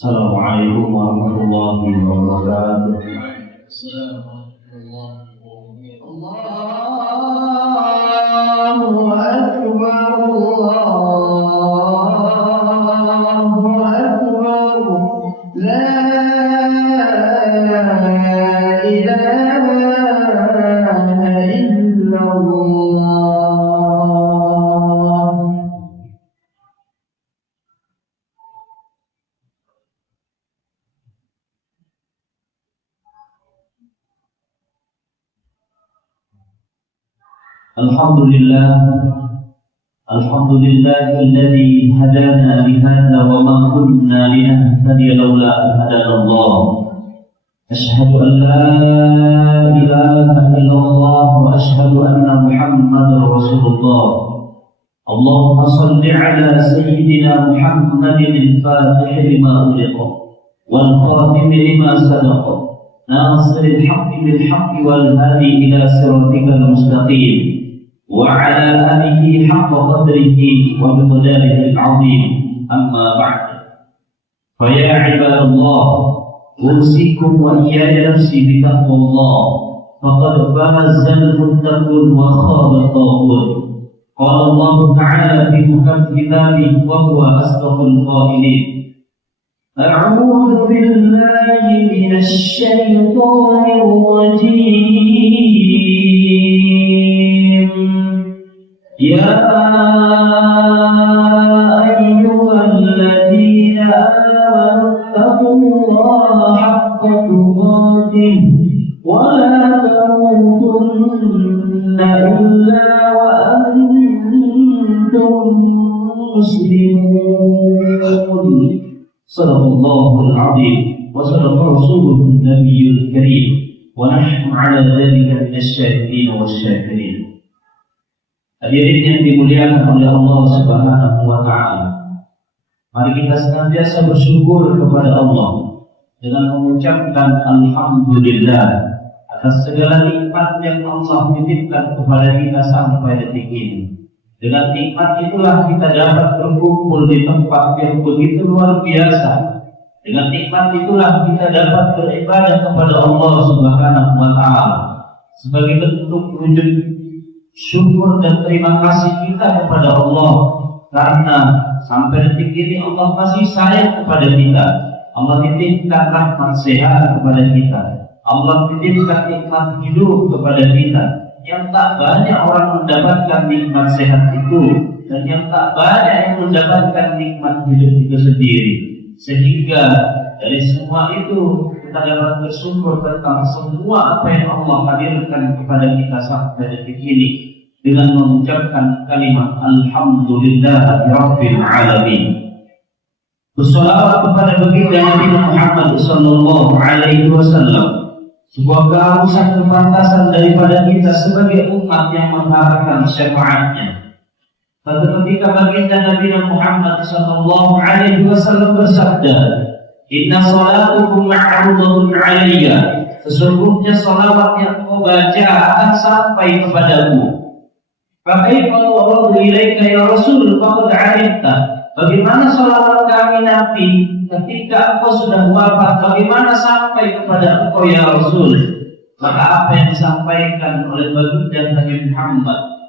Assalamualaikum warahmatullahi wabarakatuh. Allahu Akbar, Allahu Akbar, la ilaha illallah. Alhamdulillah alladzi hadana li hadza wa ma kunna linahtadiya laula an hadana Allah. Ashhadu an la ilaha illallah wa ashhadu anna Muhammadar Rasulullah. Allahumma shalli ala sayyidina Muhammadin al-fatih lima ughliqa wal khatim lima sabaqa nasiril haqqi bil haqqi wal hadi ila siratikal mustaqim. وعلى آله حق قدره ومقداره العظيم أما بعد فيا عباد الله أوصيكم وإياي نفسي بتقوى الله فقد فاز المتقون وخاب الطاغون. قال الله تعالى في محكم كتابه وهو أصدق القائلين أعوذ بالله من الشيطان الرجيم يا أيها الذين آمنوا اتقوا الله حق تقاته ولا تموتن إلا وأنتم مسلمون. صدق الله العظيم وصدق رسوله النبي الكريم ونحن على ذلك من الشاهدين والشاكرين. Hadirin yang dimuliakan oleh Allah Subhanahu wa Ta'ala, mari kita senantiasa bersyukur kepada Allah dengan mengucapkan alhamdulillah atas segala nikmat yang Allah titipkan kepada kita sampai detik ini. Dengan nikmat itulah kita dapat berkumpul di tempat yang begitu luar biasa. Dengan nikmat itulah kita dapat beribadah kepada Allah Subhanahu wa Ta'ala sebagai bentuk wujud syukur dan terima kasih kita kepada Allah karena sampai detik ini Allah masih sayang kepada kita. Allah titipkan rahmat sehat kepada kita. Allah titipkan nikmat hidup kepada kita. Yang tak banyak orang mendapatkan nikmat sehat itu, dan yang tak banyak yang mendapatkan nikmat hidup itu sendiri. Sehingga dari semua itu kita dapat bersyukur tentang semua apa yang Allah hadirkan kepada kita sampai detik ini dengan mengucapkan kalimat alhamdulillahirabbil alamin. Bersolawat kepada baginda Nabi Muhammad sallallahu alaihi wasallam, sebuah keharusan kepantasan daripada kita sebagai umat yang mengharapkan syafaatnya. Pada ketika baginda Nabi Muhammad sallallahu alaihi wasallam bersabda, "Inna salatukum ma'rudatun 'alayya." Sesungguhnya salawat yang kau baca akan sampai kepadaku. Fakaifa tu'radu ilaika ya Rasul faqad 'alimta. Bagaimana salawat kami nanti ketika engkau sudah wafat, bagaimana sampai kepada engkau ya Rasul? Maka apa yang disampaikan oleh baginda Nabi Muhammad,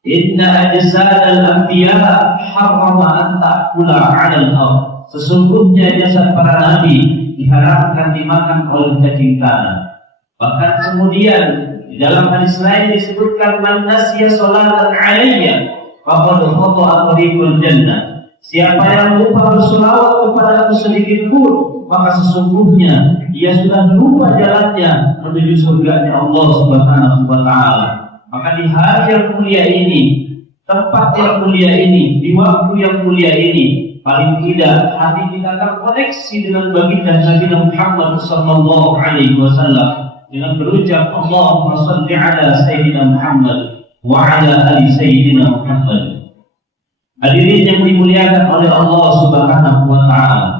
inna ajsadal anbiya harrama an ta'kula 'alal ardh. Sesungguhnya jasad para nabi diharamkan dimakan oleh cacing tanah. Bahkan kemudian di dalam hadis lain disebutkan man nasiya salatan 'alayya faqad khata'a tariqul jannah. Siapa yang lupa berselawat kepada aku sedikit pun, maka sesungguhnya dia sudah lupa jalannya menuju surganya Allah Subhanahu wa Ta'ala. Maka di hari yang mulia ini, tempat yang mulia ini, di waktu yang mulia ini, paling tidak hati kita terkoneksi dengan baginda Nabi Muhammad sallallahu alaihi wasallam dengan berucap Allahumma shalli ala sayyidina Muhammad wa ala ali sayyidina Muhammad. Hadirin yang dimuliakan oleh Allah Subhanahu wa Ta'ala,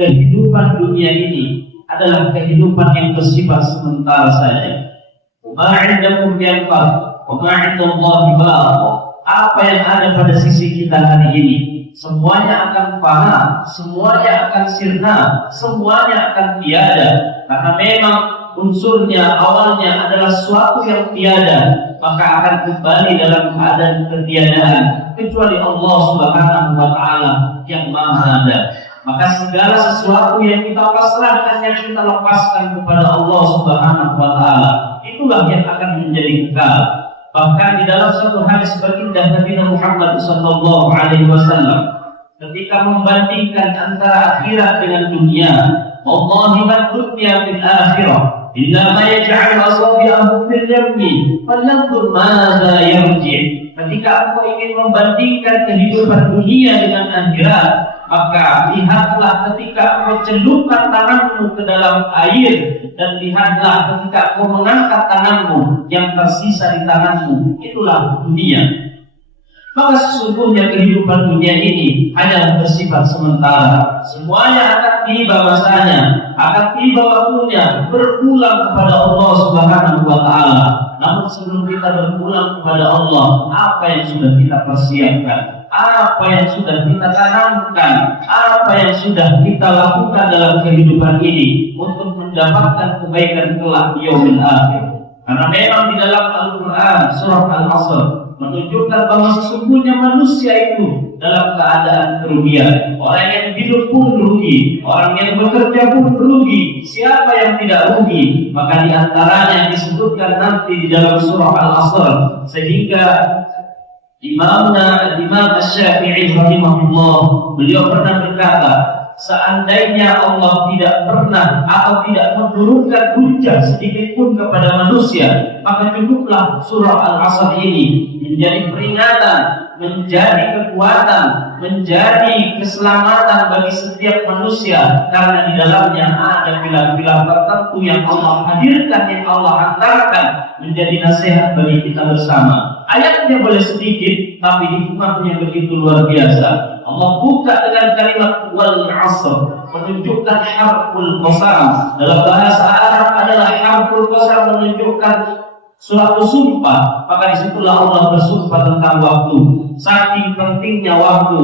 kehidupan dunia ini adalah kehidupan yang bersifat sementara saja. Ma 'indakum yanfad wa ma 'indallahi baq. Apa yang ada pada sisi kita hari ini semuanya akan fana, semuanya akan sirna, semuanya akan tiada. Karena memang unsurnya awalnya adalah sesuatu yang tiada, maka akan kembali dalam keadaan ketiadaan, kecuali Allah Subhanahu wa Ta'ala yang Maha Ada. Maka segala sesuatu yang kita pasrahkan, yang kita lepaskan kepada Allah Subhanahu wa Ta'ala, itulah yang akan menjadi kekal. Bahkan di dalam satu hadis baginda Nabi Muhammad sallallahu alaihi wasallam ketika membandingkan antara akhirat dengan dunia, wallahi ma dunya bil akhirah illa ma yaj'al asabi'ahu fil yammi falyanzur madza yarji'. Ketika engkau ingin membandingkan kehidupan dunia dengan akhirat, maka lihatlah ketika engkau celupkan tanganmu ke dalam air, dan lihatlah ketika engkau mengangkat tanganmu, yang tersisa di tanganmu itulah dunia. Maka sesungguhnya kehidupan dunia ini hanyalah bersifat sementara. Semuanya akan tiba masanya, akan tiba waktunya berpulang kepada Allah Subhanahu wa Ta'ala. Namun sebelum kita berpulang kepada Allah, apa yang sudah kita persiapkan, apa yang sudah kita tanamkan, apa yang sudah kita lakukan dalam kehidupan ini untuk mendapatkan kebaikan kelak di yaumil akhir. Karena memang di dalam Al-Quran surah Al-Asr menunjukkan bahwa sesungguhnya manusia itu dalam keadaan kerugian. Orang yang hidup pun rugi, orang yang bekerja pun rugi. Siapa yang tidak rugi? Maka di antaranya disebutkan nanti di dalam surah Al-Asr, sehingga Imam Asy-Syafi'i rahimahullah, beliau pernah berkata, seandainya Allah tidak pernah atau tidak menurunkan hujah sedikit pun kepada manusia, maka cukuplah surah Al-Asr ini menjadi peringatan, menjadi kekuatan, menjadi keselamatan bagi setiap manusia, karena di dalamnya ada pilar-pilar tertentu yang Allah hadirkan, yang Allah hantarkan menjadi nasihat bagi kita bersama. Ayatnya boleh sedikit, tapi hikmahnya begitu luar biasa. Allah buka dengan kalimat wal 'asr, menunjukkan harful qasam. Dalam bahasa Arab adalah harful qasam menunjukkan suatu sumpah. Maka disitulah Allah bersumpah tentang waktu. Saking pentingnya waktu,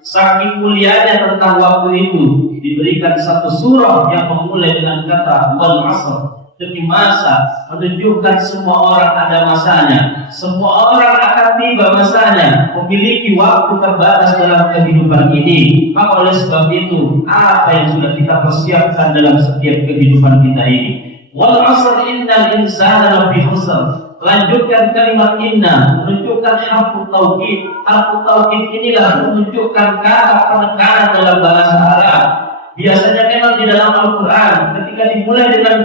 saking mulianya tentang waktu itu, diberikan satu surah yang memulai dengan kata wal 'asr. Demi masa, menunjukkan semua orang ada masanya, semua orang akan tiba masanya, memiliki waktu terbatas dalam kehidupan ini. Maka oleh sebab itu, apa yang sudah kita persiapkan dalam setiap kehidupan kita ini? Wal 'asr innal insana lafi khusr. Lanjutkan kalimat inna, menunjukkan harfu taukid. Harfu taukid inilah menunjukkan kata penekanan dalam bahasa Arab. Biasanya memang di dalam Al-Quran ketika dimulai dengan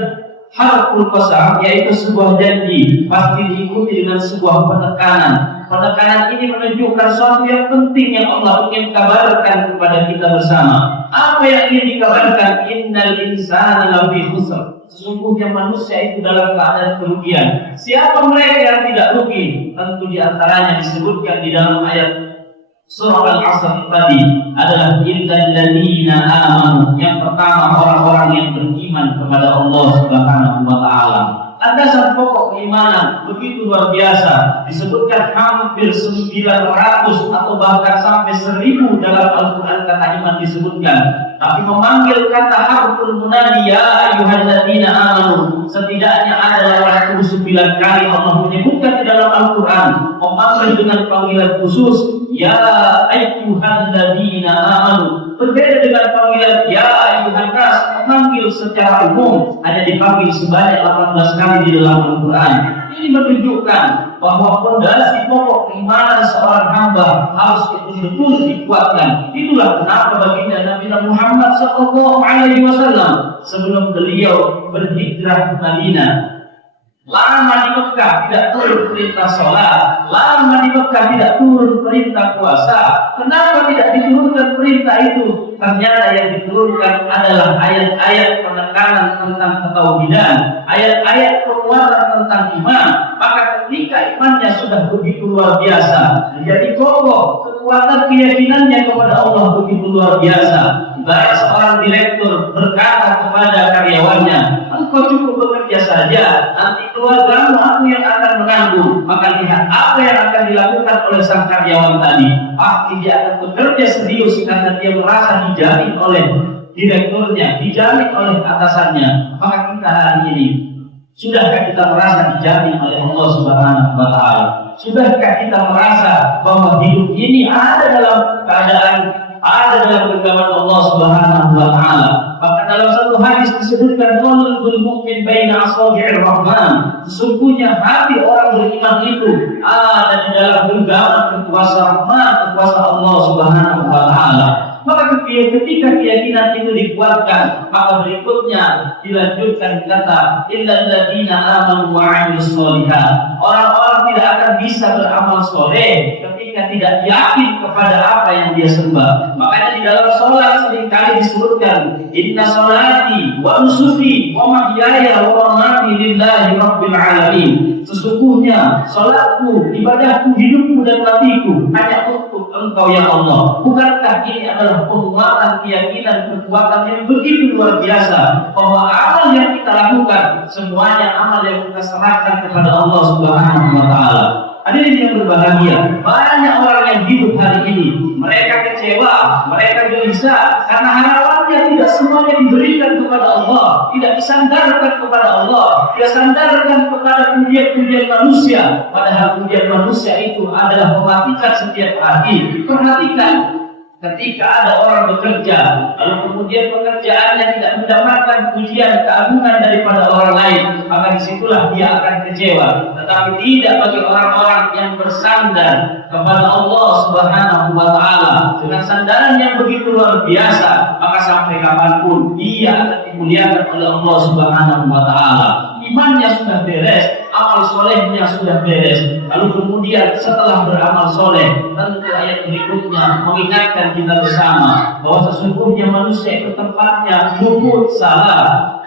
harful qasam, yaitu sebuah janji, pasti diikuti dengan sebuah penekanan. Penekanan ini menunjukkan sesuatu yang penting yang Allah ingin kabarkan kepada kita bersama. Apa yang ingin dikabarkan? Innal insana lafi khusr. Sesungguhnya manusia itu dalam keadaan kerugian. Siapa mereka yang tidak rugi? Tentu di antaranya disebutkan di dalam ayat surah Al-Asr tadi adalah illal ladzina amanu. Yang pertama, orang-orang yang beriman kepada Allah Subhanahu wa Ta'ala. Landasan pokok keimanan begitu luar biasa, disebutkan hampir 900 atau bahkan sampai 1000 dalam Al-Quran kata iman disebutkan. Tapi memanggil kata harful munadi, ya ayyuhalladzina amanu, setidaknya ada 89 kali Allah menyebutkan di dalam Al-Quran, memanggil dengan panggilan khusus, ya ayyuhalladzina amanu. Berbeda dengan panggilan ya ayyuhan nas, memanggil secara umum, hanya dipanggil sebanyak 18 kali di dalam Al-Quran. Ini menunjukkan bahwa fondasi pokok keimanan seorang hamba harus betul-betul dikuatkan. Itulah kenapa baginda Nabi Muhammad SAW sebelum beliau berhijrah ke Madinah, lama di Mekah tidak turun perintah sholat, lama di Mekah tidak turun perintah puasa. Kenapa tidak diturunkan perintah itu? Ternyata yang diturunkan adalah ayat-ayat penekanan tentang ketauhidan, ayat-ayat penguatan tentang iman. Maka ketika imannya sudah begitu luar biasa, menjadi kokoh, kekuatan keyakinannya kepada Allah begitu luar biasa. Ibarat seorang direktur berkata kepada karyawannya, engkau cukup bekerja saja, nanti keluargamu aku yang akan menanggung. Maka lihat apa yang akan dilakukan dilakukan oleh sang karyawan tadi, pasti dia akan bekerja serius karena dia merasa dijamin oleh direkturnya, dijamin oleh atasannya. Maka kita hari ini, sudahkah kita merasa dijamin oleh Allah Subhanahu wa Ta'ala? Sudahkah kita merasa bahwa hidup ini ada dalam keadaan, ada dalam genggaman Allah Subhanahu wa Ta'ala? Maka dalam satu hadis disebutkan, qalbul mu'min baina asabi'ir rahman, sesungguhnya hati orang beriman itu ada di dalam genggaman kekuasaan Rahman, kekuasaan Allah Subhanahu wa Ta'ala. Maka ketika keyakinan itu dikuatkan, maka berikutnya dilanjutkan kata illal ladzina amanu wa 'amilus sholihat. Orang-orang tidak akan bisa beramal soleh ketika tidak yakin kepada apa yang dia sembah. Makanya di dalam sholat seringkali disebutkan inna sholati wa nusuki wa mahyaya wa mamati lillahi rabbil alamin. Sesungguhnya sholatku, ibadahku, hidupku dan matiku hanya untuk Engkau ya Allah. Bukankah ini adalah penguatan keyakinan, kekuatan yang begitu luar biasa bahwa amal yang kita lakukan semuanya amal yang kita serahkan kepada Allah Subhanahu wa Ta'ala. Hadirin yang berbahagia, banyak orang yang hidup hari ini mereka kecewa, mereka gelisah karena harapannya tidak semuanya diberikan kepada Allah, tidak disandarkan kepada Allah, tidak sandarkan kepada pujian-pujian manusia. Padahal pujian manusia itu adalah mematikan setiap hari. Perhatikan, ketika ada orang bekerja, lalu kemudian pekerjaannya tidak mendapatkan pujian keagungan daripada orang lain, maka disitulah dia akan kecewa. Tetapi tidak bagi orang-orang yang bersandar kepada Allah Subhanahu wa Ta'ala dengan sandaran yang begitu luar biasa, maka sampai kapanpun dia akan dimuliakan oleh Allah Subhanahu wa Ta'ala. Imannya sudah beres, amal solehnya sudah beres. Lalu kemudian setelah beramal soleh, tentu ayat berikutnya mengingatkan kita bersama bahwa sesungguhnya manusia itu tempatnya luput salah.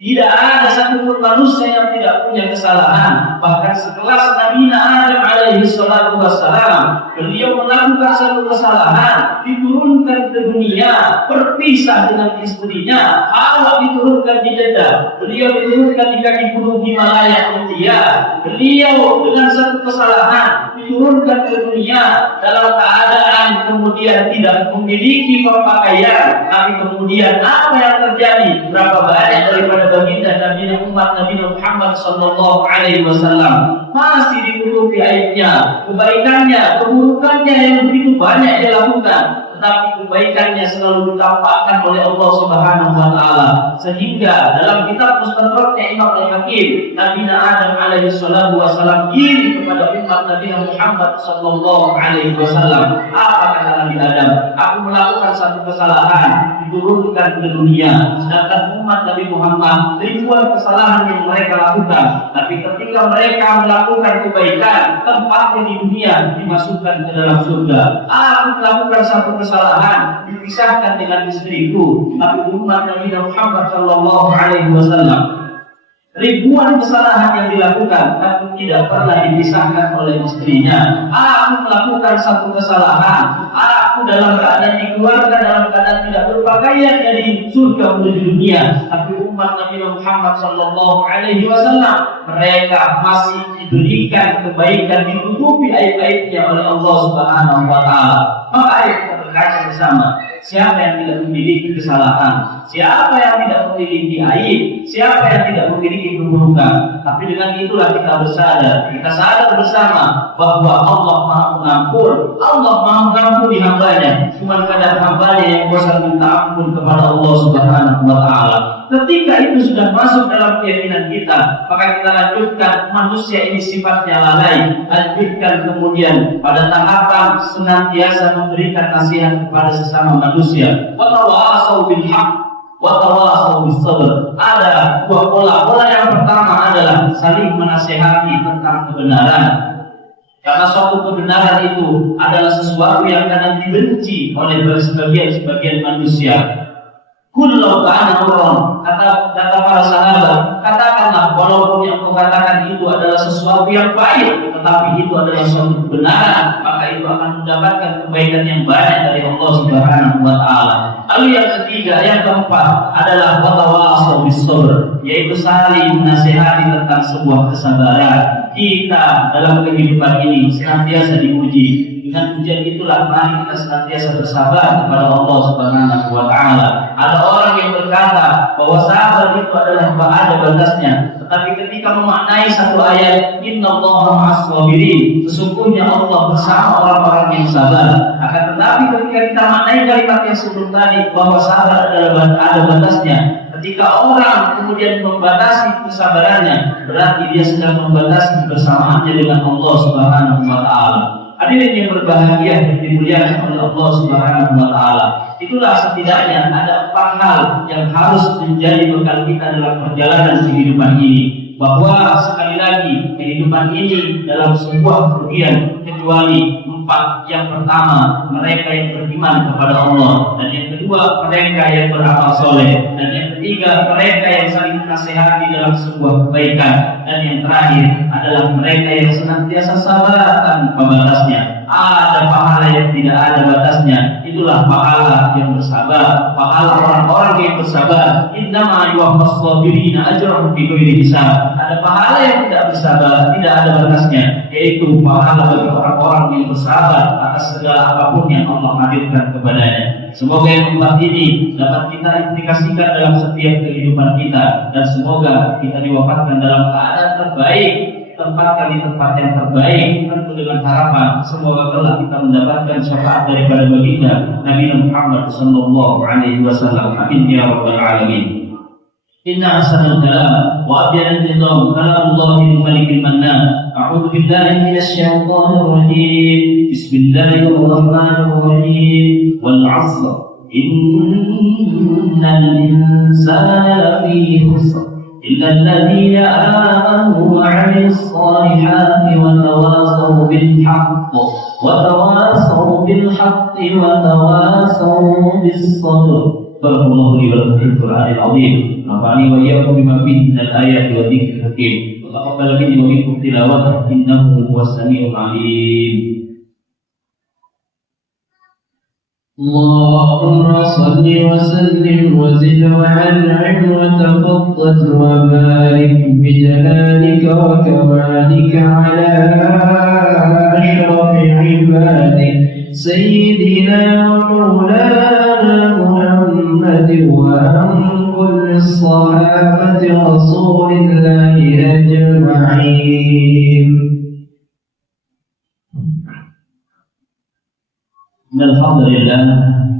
Tidak ada satupun manusia yang tidak punya kesalahan. Bahkan sekelas Nabi Adam alaihi salatu wassalam, beliau melakukan satu kesalahan, diturunkan ke dunia, berpisah dengan istrinya. Hawa diturunkan di Jeddah, beliau diturunkan di kaki gunung Himalaya India. Beliau dengan satu kesalahan diturunkan ke dunia dalam keadaan kemudian tidak memiliki pakaian. Tapi kemudian apa yang terjadi? Berapa banyak daripada baginda Nabi umat Nabi Muhammad sallallahu alaihi wasallam masih ditutupi aibnya, kebaikannya, keburukannya yang begitu banyak dia lakukan, tetapi kebaikannya selalu ditampakkan oleh Allah Subhanahu wa Ta'ala. Sehingga dalam kitab Mustadraknya Imam Al-Hakim, Nabi Adam alaihi salatu wasallam iri kepada umat Nabi Muhammad sallallahu alaihi wasallam. Apa kata Nabi Adam? Aku melakukan satu kesalahan, diturunkan ke dunia, sedangkan umat Nabi Muhammad ribuan kesalahan yang mereka lakukan, tapi ketika mereka melakukan kebaikan, tempatnya di dunia dimasukkan ke dalam surga. Aku melakukan satu kesalahan, dipisahkan dengan istriku, tapi umat Nabi Muhammad sallallahu alaihi wasallam ribuan kesalahan yang dilakukan, tapi tidak pernah dipisahkan oleh istrinya. Aku melakukan satu kesalahan, aku dalam keadaan dikeluarkan dalam keadaan tidak berpakaian dari surga menuju dunia, tapi umat Nabi Muhammad sallallahu alaihi wasallam mereka masih diberikan kebaikan, ditutupi aib-aibnya oleh Allah Subhanahu wa Ta'ala. Maka ayo kita berkaca bersama, siapa yang tidak memiliki kesalahan, siapa yang tidak memiliki aib, siapa yang tidak memiliki keburukan. Tapi dengan itulah kita bersadar, kita sadar bersama bahwa Allah Maha Pengampun, Allah Maha mengampuni hambanya. Cuma kadang hambanya yang bosan minta ampun kepada Allah Subhanahu wa Ta'ala. Ketika itu sudah masuk dalam keyakinan kita, maka kita lanjutkan. Manusia ini sifatnya lalai, lanjutkan kemudian pada tahapan senantiasa memberikan nasihat kepada sesama manusia. Wa tawasau bil haqq wa tawasau bis sabr. Ada dua pola. Pola yang pertama adalah saling menasihati tentang kebenaran. Karena suatu kebenaran itu adalah sesuatu yang kadang dibenci oleh sebagian manusia. Kullu ta'ala Quran, kata para sahabat, katakanlah walaupun yang kau katakan itu adalah sesuatu yang baik, tetapi itu adalah suatu kebenaran, maka itu akan mendapatkan kebaikan yang banyak dari Allah Subhanahu wa Ta'ala. Lalu yang ketiga, yang keempat adalah watawasau bis sabr, yaitu saling menasihati tentang sebuah kesabaran. kita dalam kehidupan ini senantiasa diuji. Dengan ujian itulah mari kita senantiasa bersabar kepada Allah Subhanahu wa taala. Ada orang yang berkata bahwa sabar itu adalah ada batasnya. Tetapi ketika memaknai satu ayat, innallaha ma'as sabirin, sesungguhnya Allah bersama orang-orang yang sabar. Akan tetapi ketika kita maknai kalimat yang sebelum tadi bahwa sabar adalah ada batasnya, ketika orang kemudian membatasi kesabarannya, berarti dia sedang membatasi kebersamaannya dengan Allah Subhanahu wa taala. Hadirin yang berbahagia yang dimuliakan oleh Allah Subhanahu wa taala. Itulah setidaknya ada 4 hal yang harus menjadi bekal kita dalam perjalanan kehidupan ini. Bahwa sekali lagi kehidupan ini dalam sebuah kerugian kecuali 4. Yang pertama, mereka yang beriman kepada Allah, dan yang kedua, mereka yang beramal soleh, dan yang ketiga, mereka yang saling menasehati dalam sebuah kebaikan, dan yang terakhir adalah mereka yang senantiasa sabar tanpa batasnya. Ada pahala yang tidak ada batasnya. Itulah pahala yang bersabar, pahala orang-orang yang bersabar. Innama yuwaffas sabirina ajrahum bighairi hisab. Ada pahala yang tidak bersabar, tidak ada batasnya, yaitu pahala bagi orang-orang yang bersabar atas segala apapun yang Allah hadirkan kepadanya. Semoga yang 4 ini dapat kita implikasikan dalam setiap kehidupan kita, dan semoga kita diwafatkan dalam keadaan terbaik, tempatkan di tempat yang terbaik, tentu dengan harapan semoga kelak kita mendapatkan syafaat daripada baginda Nabi Muhammad sallallahu alaihi wasallam. Amin ya rabbal alamin. Inna ahsanal kalam wa abyanal nizam kalamullahil malikil mannan. A'udzu billahi minasy syaithanir rajim. Bismillahirrahmanirrahim. Wal 'asr innal insana lafi khusr إلا الذين آمنوا وعملوا الصالحات وتواصوا بالحق وتواصوا بالصبر. بارك الله لي ولكم في القرآن العظيم، ونفعني وإياكم بما فيه من الآيات والذكر الحكيم، وتقبل مني ومنكم تلاوته إنه هو السميع العليم. اللهم صل وسلم وزد وأنعم وتفضل وبارك بجلالك وكمالك على أشرف عبادك سيدنا ومولانا محمد وعن كل الصحابة رسول الله أجمعين. إن الحمد لله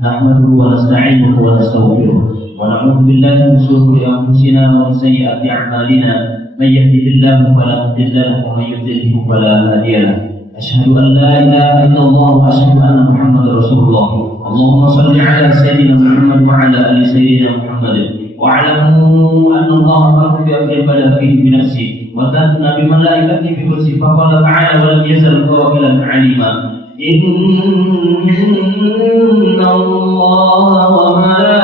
نحمده ونستعينه ونستغفره ونعوذ بالله من شرور أنفسنا ومن سيئات أعمالنا. من يهده الله فلا مضل له ومن يضلل فلا هادي له. أشهد أن لا إله إلا الله وأشهد أن محمدا رسول الله. اللهم صل على سيدنا محمد وعلى آل سيدنا محمد. واعلموا أن الله أمر بأمر بدا فيه بنفسه وثنى بملائكته بكرسه فقال تعالى ولم يزل قائلا عليما إن الله وملائكته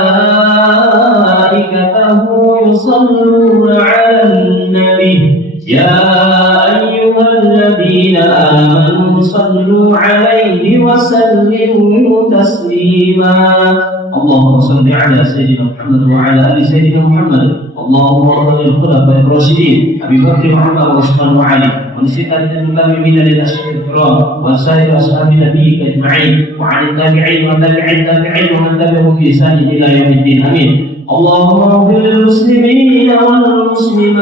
يصلون على النبي يا أيها الذين آمنوا صلوا عليه وسلموا تسليما. اللهم صل على سيدنا محمد وعلى آل سيدنا محمد. اللهم صل الخلفاء الراشدين أبي بكر وعمر وعثمان وعلي ونسيت المتابعين للأشهر الكرام وسائر أصحاب نبيك أجمعين وعن التابعين والتابعين ومن تبعهم بإحسان إلى يوم الدين. آمين. اللهم اغفر للمسلمين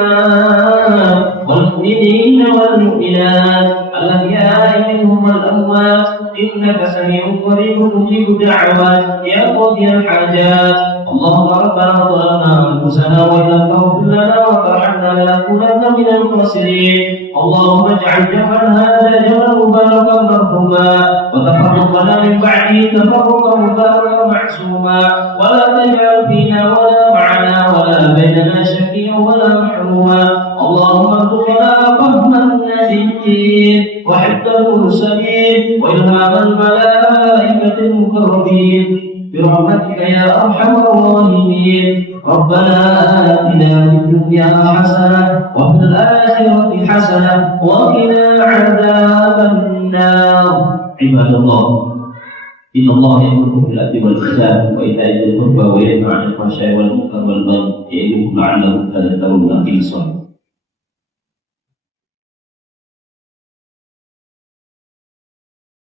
والمسلمات والمؤمنين والمؤمنات الأحياء منهم والأموات إنك سميع قريب مجيب الدعوات يا قاضي الحاجات. اللهم ربنا ظلمنا أنفسنا وإن لم تغفر لنا وترحمنا لنكونن من الخاسرين. اللهم اجعل جمعنا هذا جمعا مباركا مرحوما وتفرقنا من بعده تفرقا مباركا معصوما ولا تجعل فينا ولا معنا ولا بيننا شقيا ولا محروما. اللهم ارزقنا فهم النبيين وحفظ المرسلين وإلهام الملائكة المقربين برحمتك يا أرحم الراحمين. ربنا آتنا في الدنيا حسنة وفي الآخرة حسنة وقنا عذاب النار. عباد الله إن الله يأمركم بالعدل والإحسان وإيتاء ذي القربى وينهى عن الفحشاء والمنكر والبغي يعظكم لعلكم تذكرون. أقيموا الصلاة.